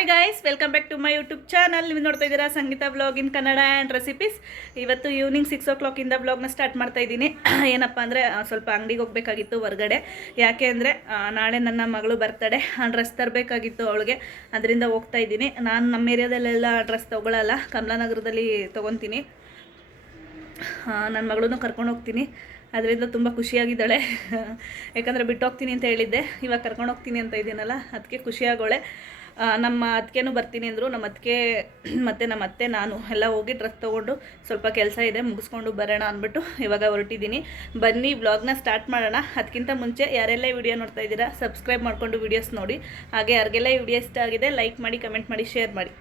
Hi guys, welcome back to my YouTube channel. ನೀವು ನೋಡ್ತಾ ಇದ್ದೀರಾ Sangeetha vlog in Kannada and recipes. ಇವತ್ತು ಈವ್ನಿಂಗ್ 6 o'clock ವ್ಲಾಗ್ನ ಸ್ಟಾರ್ಟ್ ಮಾಡ್ತಾ ಇದ್ದೀನಿ. ಏನಪ್ಪ ಅಂದರೆ ಸ್ವಲ್ಪ ಅಂಗಡಿಗೆ ಹೋಗಬೇಕಾಗಿತ್ತು ಹೊರಗಡೆ. ಯಾಕೆ ಅಂದರೆ ನಾಳೆ ನನ್ನ ಮಗಳು ಬರ್ತಡೆ, ಡ್ರೆಸ್ ತರಬೇಕಾಗಿತ್ತು ಅವಳಿಗೆ. ಅದರಿಂದ ಹೋಗ್ತಾ ಇದ್ದೀನಿ. ನಾನು ನಮ್ಮ ಏರಿಯಾದಲ್ಲೆಲ್ಲ ಡ್ರೆಸ್ ತೊಗೊಳ್ಳಲ್ಲ, ಕಮಲಾನಗರದಲ್ಲಿ ತೊಗೊತೀನಿ. ನನ್ನ ಮಗಳನ್ನೂ ಕರ್ಕೊಂಡು ಹೋಗ್ತೀನಿ. ಅದರಿಂದ ತುಂಬ ಖುಷಿಯಾಗಿದ್ದಾಳೆ. ಯಾಕಂದರೆ ಬಿಟ್ಟು ಹೋಗ್ತೀನಿ ಅಂತ ಹೇಳಿದ್ದೆ, ಇವಾಗ ಕರ್ಕೊಂಡು ಹೋಗ್ತೀನಿ ಅಂತ ಇದ್ದೀನಲ್ಲ, ಅದಕ್ಕೆ ಖುಷಿಯಾಗೋಳೆ. ನಮ್ಮ ಅತ್ತಿಗೆನೂ ಬರ್ತೀನಿ ಅಂದರು. ನಮ್ಮ ಅತ್ತಿಗೆ ಮತ್ತು ನಮ್ಮ ಅತ್ತೆ ನಾನು ಎಲ್ಲ ಹೋಗಿ ಡ್ರೆಸ್ ತೊಗೊಂಡು ಸ್ವಲ್ಪ ಕೆಲಸ ಇದೆ ಮುಗಿಸ್ಕೊಂಡು ಬರೋಣ ಅಂದ್ಬಿಟ್ಟು ಇವಾಗ ಹೊರಟಿದ್ದೀನಿ. ಬನ್ನಿ ವ್ಲಾಗ್ನ ಸ್ಟಾರ್ಟ್ ಮಾಡೋಣ. ಅದಕ್ಕಿಂತ ಮುಂಚೆ ಯಾರೆಲ್ಲ ಈ ವಿಡಿಯೋ ನೋಡ್ತಾ ಇದ್ದೀರಾ ಸಬ್ಸ್ಕ್ರೈಬ್ ಮಾಡಿಕೊಂಡು ವೀಡಿಯೋಸ್ ನೋಡಿ. ಹಾಗೆ ಯಾರಿಗೆಲ್ಲ ಈ ವಿಡಿಯೋ ಇಷ್ಟ ಆಗಿದೆ ಲೈಕ್ ಮಾಡಿ, ಕಮೆಂಟ್ ಮಾಡಿ, ಶೇರ್ ಮಾಡಿ.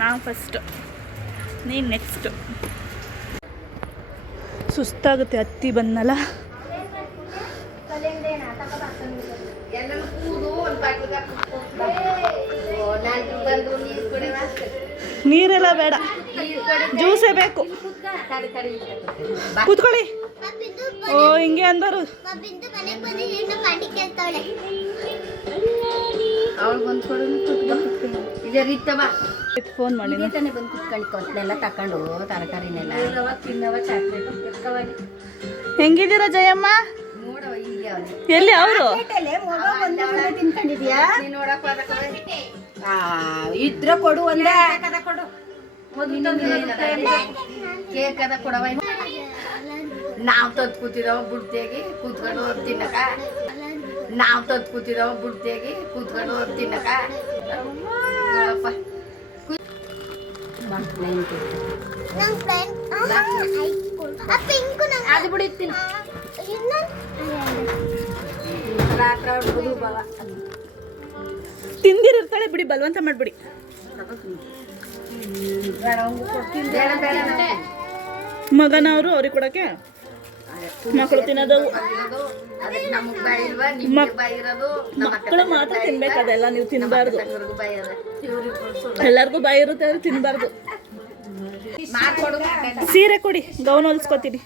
ನಾವು ಫಸ್ಟ್, ನೀನು ನೆಕ್ಸ್ಟ್. ಸುಸ್ತಾಗುತ್ತೆ, ಹತ್ತಿ ಬಂದಲ್ಲ. ನೀರೆಲ್ಲ ಬೇಡ, ಜ್ಯೂಸೇ ಬೇಕು. ಕೂತ್ಕೊಳ್ಳಿ. ಓ ಹಿಂಗೆ ಅಂದರು. ಫೋನ್ ಮಾಡಿ ತಾನೇ ಬಂದು ಕುತ್ಕೊಂಡು ಕೊತ್ತಲೆಲ್ಲ ತಕೊಂಡು ತರಕಾರಿನೆಲ್ಲ ಹೆಂಗಿದ್ದೀರಾ ಜಯಮ್ಮ? ನೋಡವ ಹೀಗೆ ಎಲ್ಲಿ ಅವರು ತಿನ್ಕೊಂಡಿದ್ಯಾ? ಇದ್ರ ಕೊಡು ಒಂದೇ ಕೊಡು ಕೇಕ್ ಅದ ಕೊಡವ. ನಾವು ತಂದು ಕೂತಿದವ ಬುಡ್ತಿಯಾಗಿ ಕೂತ್ಕೊಂಡು ತಿನ್ನಕ. ನಾವು ತಂದು ಕೂತಿದವ ಬುಡ್ತಿಯಾಗಿ ಕೂತ್ಕೊಂಡು ತಿನ್ನಕ. ಅದು ಬಿಡಿತ್ತೀನಿ ತಿಂದಿರ್ತಾಳೆ ಬಿಡಿ, ಬಲವಂತ ಮಾಡ್ಬಿಡಿ. ಮಗನವರು ಅವ್ರಿಗೆ ಕೊಡಕ್ಕೆ ಮಕ್ಕಳು ತಿನ್ನೋದು. ಮಕ್ಕಳು ಮಾತ್ರ ತಿನ್ಬೇಕು, ಅದೆಲ್ಲ ನೀವು ತಿನ್ನಬಾರ್ದು. ಎಲ್ಲರಿಗೂ ಬಾಯಿ ಇರುತ್ತೆ, ಆದ್ರೆ ತಿನ್ನಬಾರ್ದು. ಸೀರೆ ಕೊಡಿ, ಗೌನ್ ಹೊಲ್ಸ್ಕೊತೀನಿ,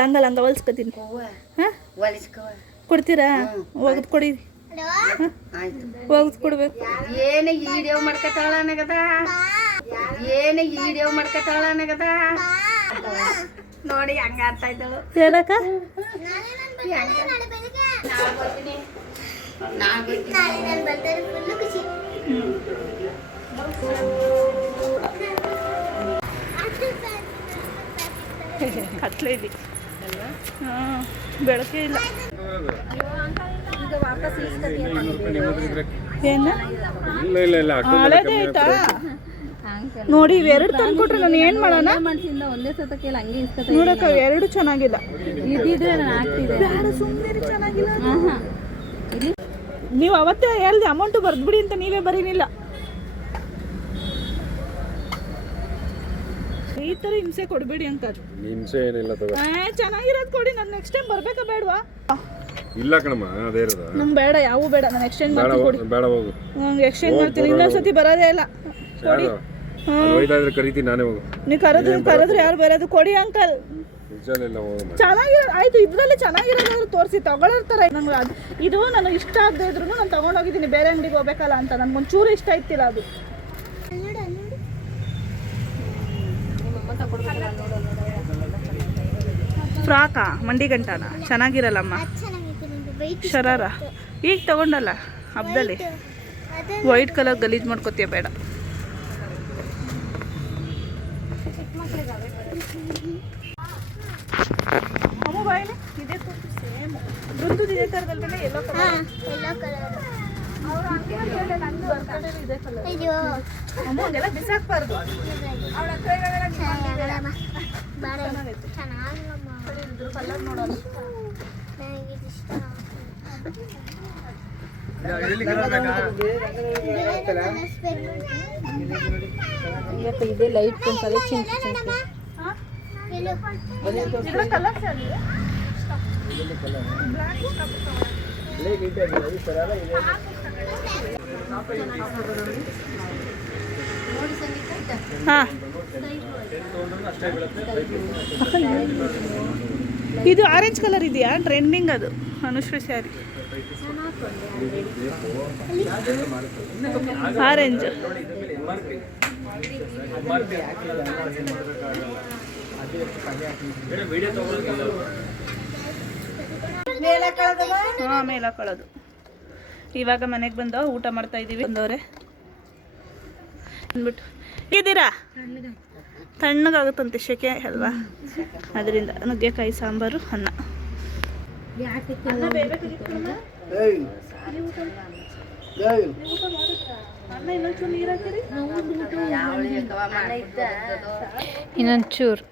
ಲಂಗ ಹೊಲ್ಸ್ಕೊತೀನಿ. ಕೊಡ್ತೀರಾ? ಒಗದ್ ಕೊಡಿ, ಒಗದ್ ಕೊಡ್ಬೇಕು. ಏನ ಈಡಿಯೋ ಮಾಡ್ಕತಾಳನಗದ, ಏನ ಈಡಿಯೋ ಮಾಡ್ಕತಾಳನಗದ ನೋಡಿ ಹಂಗ ಆಡ್ತಾ ಇದ್ದಳು. ಏನಕ್ಕ ಕತ್ಲೆ ಇದೆ, ಬೆಳಕೆ ಇಲ್ಲ. ಏನ ಹಳೇದೇ ಆಯ್ತಾ ನೋಡಿ. ಇವೆರಡು ತಂದ್ಕೊಟ್ರೆ ನಾನು ಏನ್ ಮಾಡೋಣ? ನೋಡಕ್ಕ ಎರಡು ಚೆನ್ನಾಗಿಲ್ಲ. ನೀವು ಅವತ್ತೇ ಹೇಳ್ದೆ ಅಮೌಂಟ್ ಬರ್ದ್ಬಿಡಿ ಅಂತ, ನೀವೇ ಬರೀನಿಲ್ಲ. ಈ ತರ ಹಿಂಸೆ ಕೊಡ್ಬೇಡಿ ಅಂತ. ಹಿಂಸೆ ಏನಿಲ್ಲ, ಚೆನ್ನಾಗಿರೋದು ಕೊಡಿ. ನಾನು ನೆಕ್ಸ್ಟ್ ಟೈಮ್ ಬರ್ಬೇಕಾ ಬೇಡವಾ? ಇಲ್ಲ ಕಣಮ್ಮ, ಅದೇ ಇರೋದು. ನಂಗೆ ಬೇಡ, ಯಾವೂ ಬೇಡ. ನಾನು ಎಕ್ಸ್ಚೇಂಜ್ ಮಾಡ್ತೀನಿ, ಕೊಡಿ. ಬೇಡ ಹೋಗು, ನಂಗೆ ಎಕ್ಸ್ಚೇಂಜ್ ಮಾಡ್ತೀನಿ. ಇನ್ನೊಂದ್ಸತಿ ಬರೋದೇ ಇಲ್ಲ, ಕೊಡಿ. ಕರಿತೀನಿ ನಾನೇ ಹೋಗು. ನೀವು ಕರೆದ್ರೆ ಯಾರು ಬರೋದು? ಕೊಡಿ ಅಂಕಲ್. ಚೆನ್ನಾಗಿರೋ ಆಯ್ತು, ಇದ್ರಲ್ಲಿ ಚೆನ್ನಾಗಿರೋದಾದ್ರು ತೋರಿಸಿ, ತಗೊಳ್ತಾರೆ. ನಂಗೆ ಅದು ಇದು ನನಗೆ ಇಷ್ಟ ಆಗದೆ ಇದ್ರು ನಾನು ತಗೊಂಡೋಗಿದ್ದೀನಿ ಬೇರೆ ಅಂಗಡಿಗೆ ಹೋಗ್ಬೇಕಲ್ಲ ಅಂತ. ನನ್ಗೆ ಒಂಚೂರು ಇಷ್ಟ ಇತ್ತಿಲ್ಲ ಅದು. ಫ್ರಾಕಾ ಮಂಡಿ ಗಂಟನ ಚೆನ್ನಾಗಿರಲ್ಲಮ್ಮ. ಶರಾರ ಈಗ ತಗೊಂಡಲ್ಲ ಹಬ್ಬದಲ್ಲಿ. ವೈಟ್ ಕಲರ್ ಗಲೀಜ್ ಮಾಡ್ಕೋತೀಯ ಬೇಡ. ಅಮ್ಮ ಬಾಯಿಲಿ ಇದೇ ತೋರಿಸು ಸೇಮ್ ಮೃದುದು ಇದೇ ಥರದಲ್ವೇ ಎಲ್ಲೋ ಕಲರ್ ಅವ್ರು ಹಂಗೆ ಹೇಳಿ ನಂದು ಬರ್ತಡೇ ಇದೇ ಕಲರ್ ಅಮ್ಮ ಹಂಗೆಲ್ಲ ಬಿಸಾಕ್ಬಾರ್ದು ಅವಳ ಹತ್ರ ಇದ್ರ ಕಲರ್ ನೋಡೋಣ ಇದೇ ಲೈಟ್ ಕುಂತದೆ ಇದರ ಕಲರ್ ಸರ್ ಹಾಂ ಇದು ಆರೆಂಜ್ ಕಲರ್ ಇದೆಯಾ ಟ್ರೆಂಡಿಂಗ್ ಅದು ಅನುಶ್ರೀ ಸ್ಯಾರಿ ಆರೆಂಜ್ ಹಾಂ ಮೇಲೆ ಹಾಕೊಳ್ಳೋದು ಇವಾಗ ಮನೆಗೆ ಬಂದು ಊಟ ಮಾಡ್ತಾ ಇದ್ದೀವಿ ಬಂದವ್ರೆ ಅಂದ್ಬಿಟ್ಟು ಇದ್ದೀರಾ ತಣ್ಣಗಾಗುತ್ತಂತೆ ಶೆಕೆ ಅಲ್ವಾ ಅದರಿಂದ ನುಗ್ಗೆಕಾಯಿ ಸಾಂಬಾರು ಅನ್ನ ಇನ್ನೊಂಚೂರು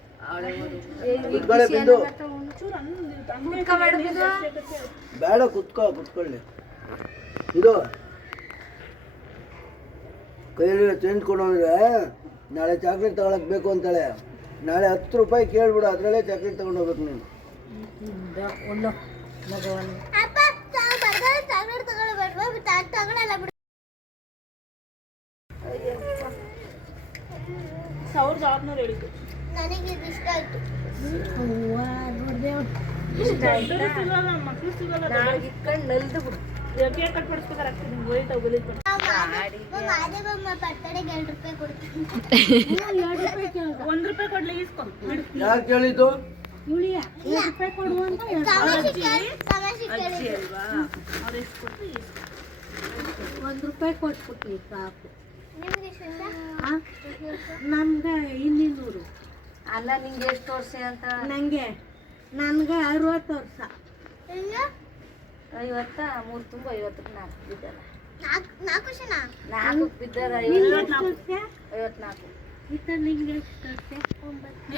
ಬೇಡ ಕುತ್ಕೊಳ್ಳಿ ಇದು ಕೈಯಲ್ಲಿ ತಿಂದ್ಕೊಂಡು ಹೋದ್ರೆ ನಾಳೆ ಚಾಕ್ಲೇಟ್ ತಗೊಳಕ್ ಬೇಕು ಅಂತಾಳೆ ನಾಳೆ 10 ರೂಪಾಯಿ ಕೇಳ್ಬಿಡು ಅದರಲ್ಲೇ ಚಾಕ್ಲೇಟ್ ತಗೊಂಡು ಹೋಗ್ಬೇಕು ನೀನು ಹೇಳಿದ್ದು ನನಗೆ ಇಷ್ಟ ಆಯ್ತು ಮಕ್ಳು ಸಿಗಲ್ಲ ಕೇಕ್ ಕಟ್ ಮಾಡಿಸ್ಬೇಕಾರೆ ಆಗ್ತದೆ ನಿಮ್ಗೆ ಹೋಯ್ತಾ ಹೋಗೋದಿತ್ತು ಮಾದೇವಮ್ಮ ಬರ್ತಡೆಗೆ 2 ರೂಪಾಯಿ ಕೊಡ್ತೀನಿ ₹1 ಕೊಡ್ಲಿ ಈಸ್ಕೊ ಯಾರು ಕೇಳಿದ್ದು ಅಜ್ಜಿ ಅಲ್ವಾ ಅವ್ರು ಎಷ್ಟು ಕೊಟ್ಟು ₹1 ಕೊಟ್ಬಿಟ್ವಿ ಸಾಕು ನಿಮ್ಗೆ ಎಷ್ಟು ನಮ್ಗೆ 200 ಅಲ್ಲ ನಿಂಗೆ ಎಷ್ಟು ವರ್ಷ ಅಂತ ನನಗೆ 60 ವರ್ಷ 50 3 ತುಂಬ 50ಕ್ಕೆ 4 ಬಿದ್ದಾರ 4 ವರ್ಷನಾ 4 ಬಿದ್ದಾರ 54 ನಿಂಗೆ ಎಷ್ಟು ವರ್ಷ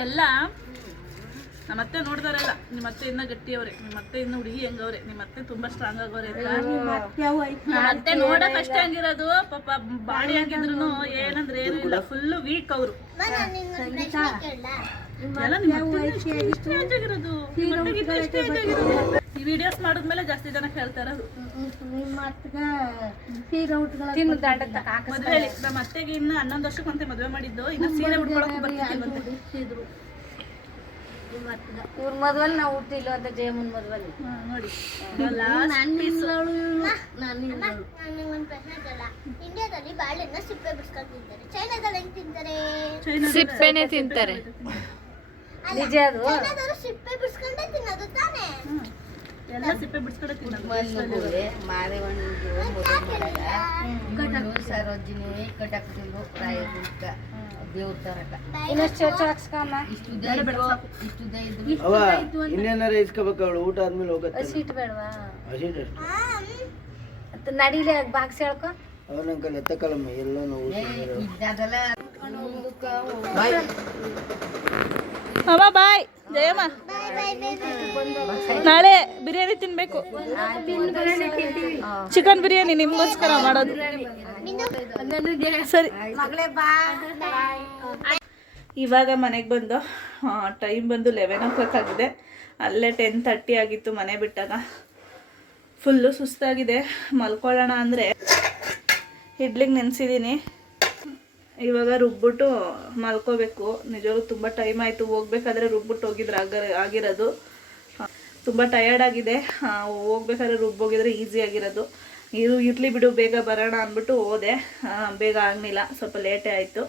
ಎಲ್ಲ ನಮ್ಮ ಅತ್ತೆ ನೋಡ್ದಾರಲ್ಲ ನಿಮ್ಮ ಅತ್ತೆ ಇನ್ನ ಗಟ್ಟಿಯವ್ರೆ ನಿಮ್ಮ ಅತ್ತೆ ಇನ್ನು ಹುಡುಗಿ ಹೆಂಗವ್ರೆ ನಿಮ್ಮ ಅತ್ತೆ ತುಂಬಾ ಸ್ಟ್ರಾಂಗ್ ಆಗವ್ರೆ ಅಂತ ನಮ್ಮ ಅತ್ತೆ ನೋಡಕ್ ಅಷ್ಟೇ ಹಂಗಿರೋದು ಪಾಪ ಬಾಡಿ ಆಗಿದ್ರು ಏನಂದ್ರೆ ಏನು ಇಲ್ಲ ಫುಲ್ ವೀಕ್ ಅವರು ಎಲ್ಲ ನಿಮ್ಮ ಅತ್ತೆ ಇಷ್ಟೇ age ಆಗಿರೋದು. ನಿಮ್ಮ ಅತ್ತೆಗಿಂತ ಇಷ್ಟೇ age ಆಗಿರೋದು. ಈ ವಿಡಿಯೋಸ್ ಮಾಡಿದ್ಮೇಲೆ ಜಾಸ್ತಿ ಜನ ಕೇಳ್ತಾ ಇರೋದು ನಿಮ್ಮ ಅತ್ತಿಗೆ ಸೀರೆ ಉಟ್ಗಳ ತಿನ್ನು ದಾಟಕ್ಕೆ ಮದ್ವೆಲಿ ನಮ್ಮ ಅತ್ತೆಗೆ ಇನ್ನ 11 ವರ್ಷಕ್ಕಂತೆ ಮದ್ವೆ ಮಾಡಿದ್ದು ಇನ್ನ ಸೀರೆ ಉಟ್ಕೊಳಕ್ ಬರ್ತಿದ್ವಂತೆ ಇದ್ರು ನಿಮ್ಮ ಅತ್ತಿಗೆ ಇವ್ರ ಮದ್ವಲ್ಲಿ ನಾವು ಹುಟ್ಟಿಲ್ಲ ಅಂತ ಜಯಮ್ಮನ ಮದ್ವಲ್ಲಿ ನೋಡಿ ಒಂದು ಪ್ರಶ್ನೆ ಕೇಳಲ್ಲ ಇಂಡಿಯಾದಲ್ಲಿ ಬಾಳೆಹಣ್ಣ ಸಿಪ್ಪೆ ಬಿಡ್ಸ್ಕೊಂಡು ತಿಂತಾರೆ ಚೈನಾದಲ್ಲಿ ಹೆಂಗ್ ತಿಂತಾರೆ ಸಿಪ್ಪೆನೆ ತಿಂತಾರೆ ನಿಜ ಅದು ಚೈನಾದವರು ಸಿಪ್ಪೆ ಬಿಡ್ಸ್ಕೊಂಡೇ ತಿನ್ನೋದು ತಾನೇ ಎಲ್ಲ ಸಿಪ್ಪೆ ಬಿಡ್ಸ್ಕೊಂಡೆ ತಿನ್ನೋದು ಸರೋಜಿನಿ ಕಟಾಕ್ತಿಲ್ಲ ಪ್ರಾಯ ದೇವ್ರ ತರಕ ಇನ್ನಷ್ಟು ಚರ್ಚೆ ಹಾಕ್ಸ್ಕಮ್ಮ ಇಷ್ಟು ಅವ ಇನ್ನೇನಾರ ಇಸ್ಕೋಬೇಕು ಅವಳು ಊಟ ಆದ್ಮೇಲೆ ಹೋಗತ್ತೆ ಸೀಟ್ ಬೇಡವಾ ಹಸಿಟ್ಟು ಅಂತ ನಡೀಲಿ ಬಾಕ್ಸ್ ಹೇಳ್ಕೊ ಅವನ ಕೈಲಿ ಎತ್ತಕಲಮ್ಮ ಎಲ್ಲೋ ನೋವು ಅಮ್ಮ ಬಾಯ್ ಜಯಮ್ಮ ನಾಳೆ ಬಿರಿಯಾನಿ ತಿನ್ಬೇಕು ಚಿಕನ್ ಬಿರಿಯಾನಿ ನಿಮ್ಗೋಸ್ಕರ ಮಾಡೋದು ಸರಿ ಇವಾಗ ಮನೆಗೆ ಬಂದು ಟೈಮ್ ಬಂದು 11 ಆಗಿದೆ ಅಲ್ಲೇ 10:30 ಆಗಿತ್ತು ಮನೆ ಬಿಟ್ಟಾಗ ಫುಲ್ಲು ಸುಸ್ತಾಗಿದೆ ಮಲ್ಕೊಳ್ಳೋಣ ಅಂದರೆ ಇಡ್ಲಿಗೆ ನೆನೆಸಿದ್ದೀನಿ ಇವಾಗ ರುಬ್ಬಿಟ್ಟು ಮಲ್ಕೋಬೇಕು ನಿಜವಾಗ್ಲೂ ತುಂಬ ಟೈಮ್ ಆಯಿತು ಹೋಗ್ಬೇಕಾದ್ರೆ ರುಬ್ಬಿಟ್ಟು ಹೋಗಿದ್ರೆ ಆಗಿರೋದು ತುಂಬ ಟಯರ್ಡ್ ಆಗಿದೆ ಹೋಗ್ಬೇಕಾದ್ರೆ ರುಬ್ಬೋಗಿದ್ರೆ ಈಸಿ ಆಗಿರೋದು ಇರಲಿ ಬಿಡು ಬೇಗ ಬರೋಣ ಅಂದ್ಬಿಟ್ಟು ಹೋದೆ ಬೇಗ ಆಗಲಿಲ್ಲ ಸ್ವಲ್ಪ ಲೇಟೇ ಆಯಿತು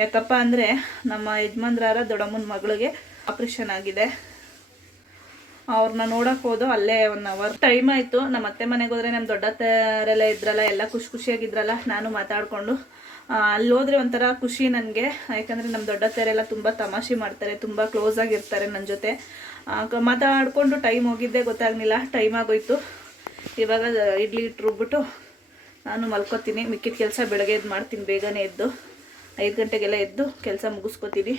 ಯಾಕಪ್ಪ ಅಂದರೆ ನಮ್ಮ ಯಜಮಾನ್ರಾರ ದೊಡ್ಡಮ್ಮನ ಮಗಳಿಗೆ ಆಪ್ರೇಷನ್ ಆಗಿದೆ ಅವ್ರನ್ನ ನೋಡೋಕೆ ಹೋದು ಅಲ್ಲೇ 1 ಅವರ್ ಟೈಮ್ ಆಯಿತು ನಮ್ಮ ಅತ್ತೆ ಮನೆಗೆ ಹೋದರೆ ನಮ್ಮ ದೊಡ್ಡತ್ತೆರೆಲ್ಲ ಇದ್ರಲ್ಲ ಎಲ್ಲ ಖುಷಿಯಾಗಿದ್ರಲ್ಲ ನಾನು ಮಾತಾಡಿಕೊಂಡು ಅಲ್ಲಿ ಹೋದರೆ ಒಂಥರ ಖುಷಿ ನನಗೆ. ಯಾಕಂದರೆ ನಮ್ಮ ದೊಡ್ಡ ತೆರೆಲ್ಲ ತುಂಬ ತಮಾಷೆ ಮಾಡ್ತಾರೆ, ತುಂಬ ಕ್ಲೋಸ್ ಆಗಿರ್ತಾರೆ ನನ್ನ ಜೊತೆ. ಮಾತಾಡಿಕೊಂಡು ಟೈಮ್ ಹೋಗಿದ್ದೆ ಗೊತ್ತಾಗಲಿಲ್ಲ, ಟೈಮ್ ಆಗೋಯ್ತು. ಇವಾಗ ಇಡ್ಲಿ ಇಟ್ಟು ರುಬ್ಬಿಟ್ಟು ನಾನು ಮಲ್ಕೋತೀನಿ. ಮಿಕ್ಕಿದ ಕೆಲಸ ಬೆಳಗ್ಗೆ ಎದ್ದು ಮಾಡ್ತೀನಿ, ಬೇಗನೆ ಎದ್ದು 5 ಗಂಟೆಗೆಲ್ಲ ಎದ್ದು ಕೆಲಸ ಮುಗಿಸ್ಕೋತೀನಿ.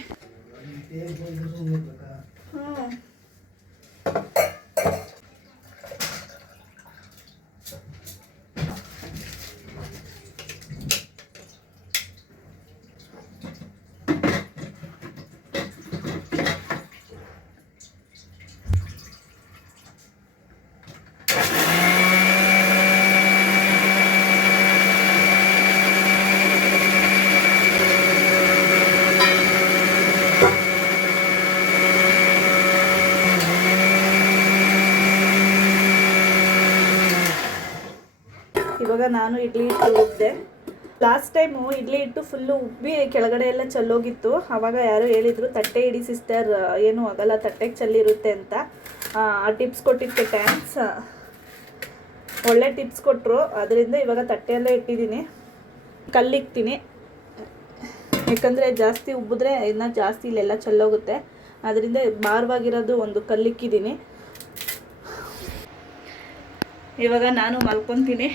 ಇವಾಗ ನಾನು ಇಡ್ಲಿ ಹಿಟ್ಟು ರುಬ್ಬಿದೆ. ಲಾಸ್ಟ್ ಟೈಮು ಇಡ್ಲಿ ಹಿಟ್ಟು ಫುಲ್ಲು ಉಬ್ಬಿ ಕೆಳಗಡೆ ಎಲ್ಲ ಚೆಲ್ಲೋಗಿತ್ತು. ಆವಾಗ ಯಾರೋ ಹೇಳಿದರು ತಟ್ಟೆ ಇಡಿ ಸಿಸ್ಟರ್, ಏನೂ ಆಗಲ್ಲ, ತಟ್ಟೆಗೆ ಚೆಲ್ಲಿರುತ್ತೆ ಅಂತ. ಆ ಟಿಪ್ಸ್ ಕೊಟ್ಟಿದ್ದಕ್ಕೆ ಥ್ಯಾಂಕ್ಸ್, ಒಳ್ಳೆ ಟಿಪ್ಸ್ ಕೊಟ್ಟರು. ಅದರಿಂದ ಇವಾಗ ತಟ್ಟೆಯಲ್ಲೇ ಇಟ್ಟಿದ್ದೀನಿ, ಕಲ್ಲಿಕ್ತೀನಿ. ಯಾಕಂದರೆ ಜಾಸ್ತಿ ಉಬ್ಬಿದ್ರೆ ಇನ್ನೂ ಜಾಸ್ತಿ ಇಲ್ಲೆಲ್ಲ ಚೆಲ್ಲೋಗುತ್ತೆ. ಅದರಿಂದ ಭಾರವಾಗಿರೋದು ಒಂದು ಕಲ್ಲಿಕ್ಕಿದ್ದೀನಿ. ಇವಾಗ ನಾನು ಮಲ್ಕೊತೀನಿ,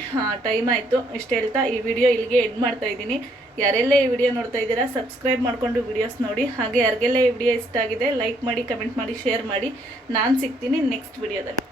ಟೈಮ್ ಆಯಿತು. ಇಷ್ಟು ಹೇಳ್ತಾ ಈ ವಿಡಿಯೋ ಇಲ್ಲಿಗೆ ಎಂಡ್ ಮಾಡ್ತಾ ಇದ್ದೀನಿ. ಯಾರೆಲ್ಲ ಈ ವಿಡಿಯೋ ನೋಡ್ತಾ ಇದ್ದೀರಾ ಸಬ್ಸ್ಕ್ರೈಬ್ ಮಾಡಿಕೊಂಡು ವಿಡಿಯೋಸ್ ನೋಡಿ. ಹಾಗೆ ಯಾರಿಗೆಲ್ಲ ಈ ವಿಡಿಯೋ ಇಷ್ಟ ಆಗಿದೆ ಲೈಕ್ ಮಾಡಿ, ಕಮೆಂಟ್ ಮಾಡಿ, ಶೇರ್ ಮಾಡಿ. ನಾನು ಸಿಗ್ತೀನಿ ನೆಕ್ಸ್ಟ್ ವಿಡಿಯೋದಲ್ಲಿ.